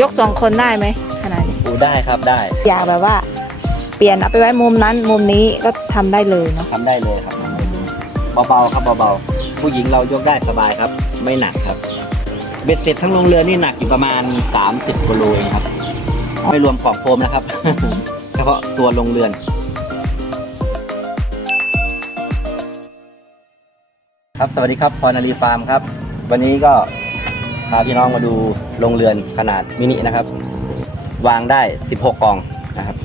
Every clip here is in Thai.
ยกสองคนได้ไหมขนาดนี้ อูได้ครับได้อยากแบบว่า เปลี่ยนเอาไปไว้มุมนั้นมุมนี้ก็ทำได้เลยเนาะทำได้เลยครับเบาๆครับเบาๆผู้หญิงเรายกได้สบายครับ ไม่หนักครับเบ็ดเสร็จทั้งโรงเรือนนี่หนักอยู่ประมาณ 30กิโลเองครับ ไม่รวมกล่องโฟมนะครับ เฉพาะตัวลงเรือน ครับสวัสดีครับพรนารีฟาร์มครับ วันนี้ก็ พาพี่น้องมาดูโรงเรือนขนาดมินินะครับ วางได้ 16 กล่องนะครับ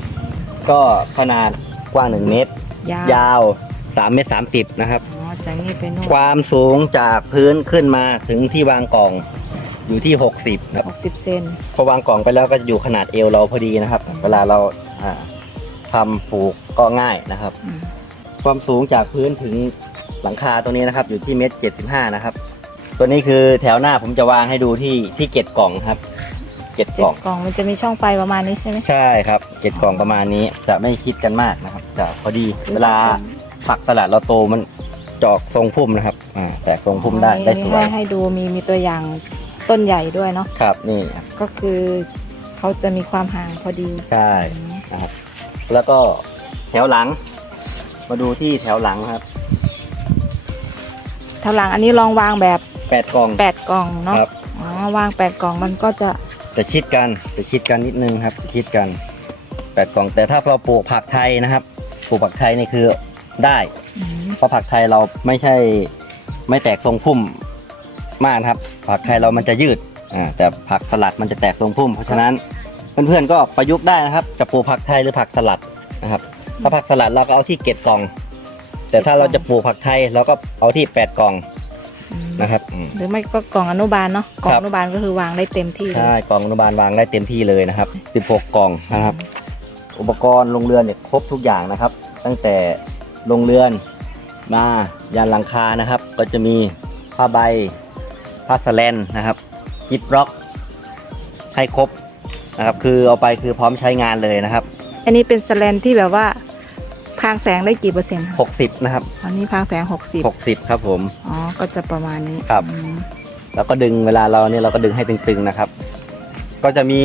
ก็ขนาดกว้าง 1 เมตร ยาวยาว3เมตร30 นะครับ อ๋อจากนี้ไปนู่นความสูงจากพื้นขึ้นมาถึงที่วางกล่องอยู่ที่ 60ครับ หกสิบเซนพอวางกล่องไปแล้วก็จะอยู่ขนาดเอวเราพอดีนะครับ เวลาเราอ่าทำปลูกก็ง่ายนะครับ อืมความสูงจากพื้นถึงหลังคาตัวนี้นะครับ อยู่ที่เมตรเจ็ดสิบห้านะครับ ตัวนี้คือแถวหน้าผมจะวางให้ดูที่ที่เกตกล่องครับ เกตเจ็กดล่อง กล่องมันจะมีช่องไฟประมาณนี้ใช่ไหมใช่ครับเกตกล่องประมาณนี้จะไม่คิดกันมากนะครับ จะพอดีเวลาผักสลัดเราโตมันจอกทรงพุ่มนะครับอ่าแตกทรงพุ่มได้ได้สวให้ยให้ดูมีมีตัวอย่างต้นใหญ่ด้วยเนาะครับนี่ก็คือเขาจะมีความห่างพอดีใช่ อืมนะครับแล้วก็แถวหลัง มาดูที่แถวหลังครับเท่าหลังอันนี้ลองวางแบบ แปดกล่อง แปดกล่องเนาะครับ อ๋อวางแปดกล่องมันก็จะจะชิดกันจะชิดกันนิดนึงครับจะชิดกันแปดกล่องแต่ถ้าเราปลูกผักไทยนะครับ ปลูกผักไทยนี่คือได้อืมเพราะผักไทยเราไม่ใช่ไม่แตกทรงพุ่มมากนะครับ ผักไทยเรามันจะยืดอ่าแต่ผักสลัดมันจะแตกทรงพุ่ม เพราะฉะนั้นเพื่อนๆก็ประยุกต์ได้นะครับ จะปลูกผักไทยหรือผักสลัดนะครับ ถ้าผักสลัดเราก็เอาที่เกตกล่อง แต่ถ้าเราจะปลูกผักไทยเราก็เอาที่แปดกล่องอืม นะครับอืมหรือไม่ก็กล่องอนุบาลเนาะกล่องครับอนุบาลก็คือวางได้เต็มที่เลยใช่กล่องอนุบาลวางได้เต็มที่เลยนะครับ 16 กล่องนะครับ อุปกรณ์โรงเรือนเนี่ยครบทุกอย่างนะครับ ตั้งแต่โรงเรือนมายันหลังคานะครับ ก็จะมีผ้าใบผ้าสแลนนะครับกิฟร็อก ให้ครบนะครับ คือเอาไปคือพร้อมใช้งานเลยนะครับ อันนี้เป็นสแลนที่แบบว่า พรางแสงได้กี่เปอร์เซ็นต์คะ60 นะครับอันนี้พรางแสงหกสิบ60 ครับผม อ๋อ ก็จะประมาณนี้ครับ อืมแล้วก็ดึงเวลาเราเนี่ยเราก็ดึงให้ตึงๆนะครับ ก็จะมี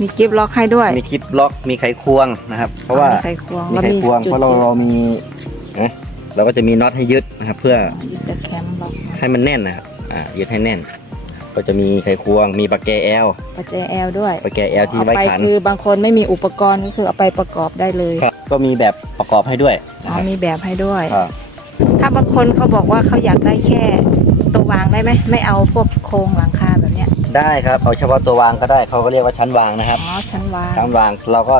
มีกิฟต์ล็อกให้ด้วยมีคลิปล็อกมีไขควงนะครับ เพราะว่ามีไขควงมีแล้วไขมีควงจุดเพราะเราเรามีนะเราก็จะมีน็อตให้ยึดนะครับ เพื่อยึดจากแคมป์ล็อกให้มันแน่นนะครับอ่ายึดให้แน่น ก็จะมีไขควง มีปากแกแอลปัจจัยแอลด้วยปากแกแอลที่เอาไว้ไปขัน คือบางคนไม่มีอุปกรณ์ก็คือเอาไปประกอบได้เลย ครับ ก็มีแบบประกอบให้ด้วยอ๋นะอครับมีแบบให้ด้วย ครับถ้าบางคนเขาบอกว่าเขาอยากได้แค่ตัววางได้ไหมไม่เอาพวกโครงหลังคาแบบเนี้ยได้ครับเอาเฉพาะตัววางก็ได้เขาก็เรียกว่าชั้นวางนะครับ อ๋อชั้นวางชั้นวางเราก็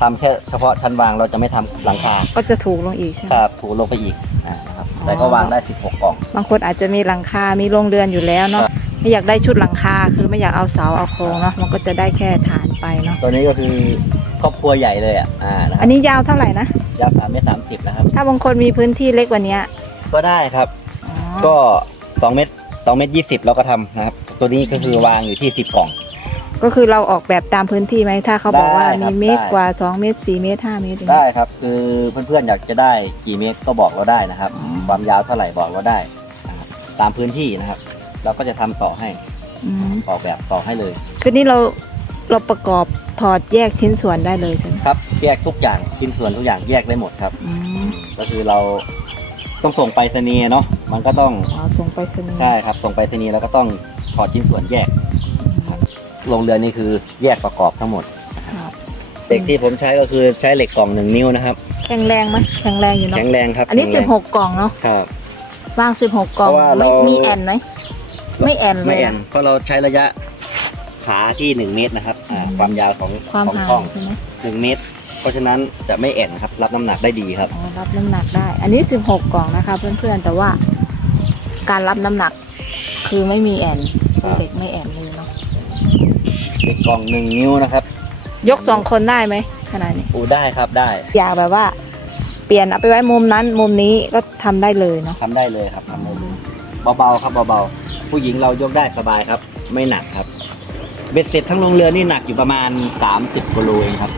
ทำแค่เฉพาะชั้นวางเราจะไม่ทำหลังคาก็จะถูกลงอีกใช่ไหม ครับถูลงไปอีกอ่านะครับอ๋อ แต่ก็วางได้ 16 กล่อง บางคนอาจจะมีหลังคา มีโรงเรือนอยู่แล้วเนาะครับไม่อยากได้ชุดหลังคา คือไม่อยากเอาเสาเอาโครงเนาะมันก็จะได้แค่ฐานไปเนาะตัวนี้ก็คือ ครอบครัวใหญ่เลยอะอ่านะคอัรับนนี้ยาวเท่าไหร่นะ ยาวสามเมตรสามสิบนะครับ ถ้าบางคนมีพื้นที่เล็กกว่านี้ก็ได้ครับ อ๋อก็2เมตร2เมตร20เราก็ทำนะครับ ตัวนี้ก็คือวางอยู่ที่10กล่อง ก็คือเราออกแบบตามพื้นที่ไหมถ้าเขาบอกว่าได้ครัมีบเมตรได้ กว่า 2 เมตร 4 เมตร 5 เมตรอย่างได้เงี้ย ครับ คือเพื่อนๆอยากจะได้กี่เมตรก็บอกเราได้นะครับอ๋อความยาวเท่าไหร่บอกเราได้นะครับตามพื้นที่นะครับ เราก็จะทำต่อให้อืมออกแบบต่อให้เลย คือนี่เรา เราประกอบถอดแยกชิ้นส่วนได้เลยใช่ไหมครับ แยกทุกอย่างชิ้นส่วนทุกอย่างแยกได้หมดครับ อืมก็คือเราต้องส่งไปรษณีย์เนาะมันก็ต้องอ๋อส่งไปสนีย์ใช่ครับ ส่งไปรษณีย์แล้วก็ต้องถอดชิ้นส่วนแยกโรงเรือนนี่คือแยกประกอบทั้งหมดครับเหล็กที่ผมใช้ก็คือใช้เหล็กกล่องหนึ่งนิ้วนะครับ แข็งแรงไหมแข็งแรงอยู่เนาะแข็งแรงครับอันนี้ แข็งแรง16 กล่องเนาะครับวาง 16 กล่องเพราะว่าเรา ไม่มีแอนไหมไม่แอนเลไม่ยแออะนเพราะเราใช้ระยะ ขาที่หนึ่งเมตรนะครับอ่าอืมความยาวของความของห่าช่องงใช่ไหมหนึ่งเมตร เพราะฉะนั้นจะไม่แอนครับ รับน้ำหนักได้ดีครับ อ๋อรับน้ำหนักได้ อันนี้ 16 กล่องนะคะเพื่อนๆ แต่ว่าการรับน้ำหนักคือไม่มีแอนครัคือบเด็กไม่แอนเลยเนาะเหล็กกล่องหนึ่งนิ้วนะครับยกสองคนได้ไหมขนาดนี้ อูได้ครับได้อยากแบบว่า เปลี่ยนเอาไปไว้มุมนั้นมุมนี้ก็ทำได้เลยเนาะทำได้เลยครับทำได้เลยเบาๆครับเบาๆผู้หญิงเรายกได้สบายครับ ไม่หนักครับ เบ็ดเสร็จทั้งโรงเรือนนี่หนักอยู่ประมาณ 30กิโลเองครับ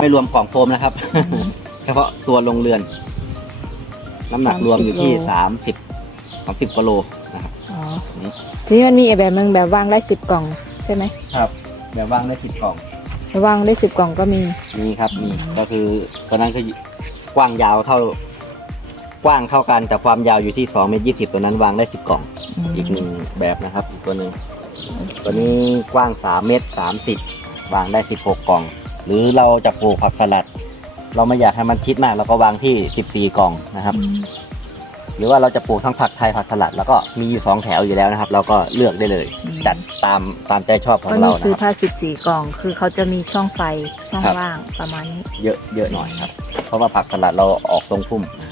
ไม่รวมกล่องโฟมนะครับ เฉพาะตัวลงเรือน น้ำหนักรวมอยู่ที่30 30กิโลนะครับอ๋อทีนี้มันมีอีกแบบหนึงแบบวางได้10กล่องใช่ไหมครับแบบวางได้สิบกล่อง วางได้สิบกล่องก็มีมีครับมีอืมก็คือตอนนั้นคือกว้างยาวเท่ากว้างเท่ากันแต่ความยาวอยู่ที่2เมตรยี่สิบตัวนั้นวางได้สิบกล่องมอีกหนึ่งแบบนะครับอีกตัวหนึ่ง ตัวนี้กว้าง 3 เมตร 30 วางได้ 16 กล่อง หรือเราจะปลูกผักสลัด เราไม่อยากให้มันชิดมากเราก็วางที่ 14 กล่องนะครับอืมหรือว่าเราจะปลูกทั้งผักไทยผักสลัด แล้วก็มีอยู่สองแถวอยู่แล้วนะครับ เราก็เลือกได้เลยจัดตามตามใจชอบขอก็งเรานี่นะคือครับผ้าสิบสี่กล่อง คือเขาจะมีช่องไฟช่องครับว่างประมาณนี้ เยอะเยอะหน่อยครับ เพราะว่าผักสลัดเราออกตรงพุ่มนะครับ